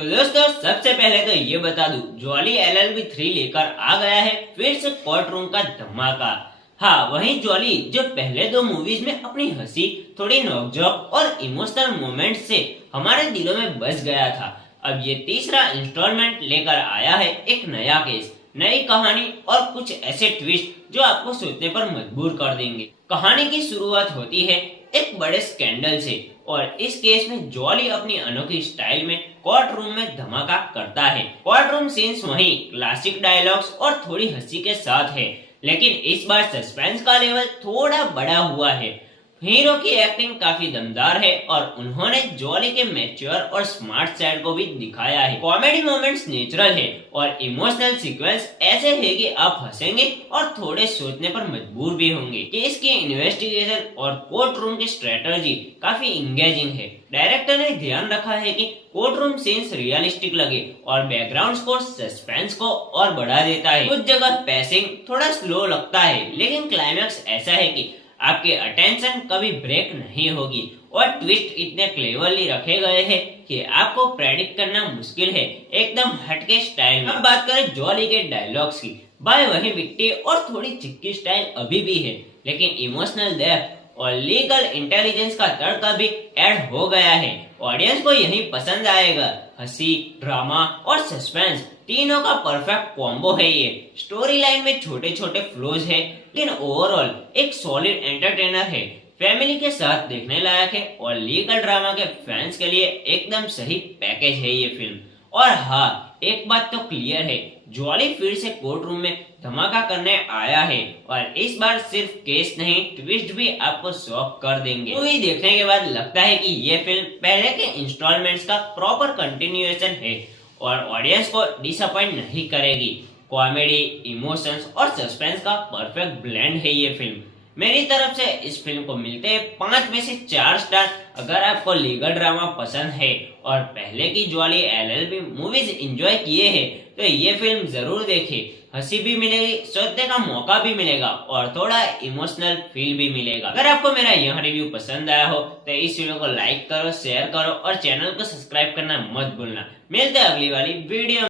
तो दोस्तों सबसे पहले तो ये बता दूं, जॉली एलएलबी 3 लेकर आ गया है फिर से कोर्ट रूम का धमाका। हाँ, वहीं जॉली जो पहले दो मूवीज में अपनी हंसी, थोड़ी नोकझोंक और इमोशनल मोमेंट्स से हमारे दिलों में बस गया था, अब ये तीसरा इंस्टॉलमेंट लेकर आया है एक नया केस, नई कहानी और कुछ ऐसे ट्विस्ट जो आपको सोचने पर मजबूर कर देंगे। कहानी की शुरुआत होती है एक बड़े स्कैंडल से और इस केस में जॉली अपनी अनोखी स्टाइल में कोर्ट रूम में धमाका करता है। कोर्ट रूम सीन्स वहीं क्लासिक डायलॉग्स और थोड़ी हंसी के साथ है, लेकिन इस बार सस्पेंस का लेवल थोड़ा बड़ा हुआ है। हीरो की एक्टिंग काफी दमदार है और उन्होंने जॉली के मैच्योर और स्मार्ट साइड को भी दिखाया है। कॉमेडी मोमेंट्स नेचुरल है और इमोशनल सीक्वेंस ऐसे है कि आप हंसेंगे और थोड़े सोचने पर मजबूर भी होंगे। केस की इन्वेस्टिगेशन और कोर्ट रूम की स्ट्रेटजी काफी इंगेजिंग है। डायरेक्टर ने ध्यान रखा है कि कोर्ट रूम सीन्स रियलिस्टिक लगे और बैकग्राउंड स्कोर सस्पेंस को और बढ़ा देता है। कुछ जगह पेसिंग थोड़ा स्लो लगता है, लेकिन क्लाइमैक्स ऐसा है कि आपके अटेंशन कभी ब्रेक नहीं होगी और ट्विस्ट इतने क्लेवरली रखे गए हैं कि आपको प्रेडिक्ट करना मुश्किल है, एकदम हटके स्टाइल में। अब बात करें जॉली के डायलॉग्स की, भाई वही विट्टी और थोड़ी चिक्की स्टाइल अभी भी है, लेकिन इमोशनल डेप्थ और लीगल इंटेलिजेंस का तड़का भी ऐड हो गया है। ऑडियंस को यही पसंद आएगा। हंसी, ड्रामा और सस्पेंस तीनों का परफेक्ट कॉम्बो है ये। स्टोरी लाइन में छोटे छोटे फ्लोज है, लेकिन ओवरऑल एक सॉलिड एंटरटेनर है। फैमिली के साथ देखने लायक है और लीगल ड्रामा के फैंस के लिए एकदम सही पैकेज है ये फिल्म। और हाँ, एक बात तो क्लियर है, जॉली फिर से कोर्ट रूम में धमाका करने आया है और इस बार सिर्फ केस नहीं, ट्विस्ट भी आपको शॉक कर देंगे। मूवी देखने के बाद लगता है कि ये फिल्म पहले के इंस्टॉलमेंट्स का प्रॉपर कंटिन्यूएशन है और ऑडियंस को डिसअपॉइंट नहीं करेगी। कॉमेडी, इमोशंस और सस्पेंस का परफेक्ट ब्लेंड है ये फिल्म। मेरी तरफ से इस फिल्म को मिलते हैं 5 में से 4 स्टार। अगर आपको लीगल ड्रामा पसंद है और पहले की जॉली एलएलबी मूवीज एंजॉय किए हैं तो ये फिल्म जरूर देखें। हंसी भी मिलेगी, सोचने का मौका भी मिलेगा और थोड़ा इमोशनल फील भी मिलेगा। अगर आपको मेरा यह रिव्यू पसंद आया हो तो इस वीडियो को लाइक करो, शेयर करो और चैनल को सब्सक्राइब करना मत भूलना। मिलते हैं अगली वाली वीडियो।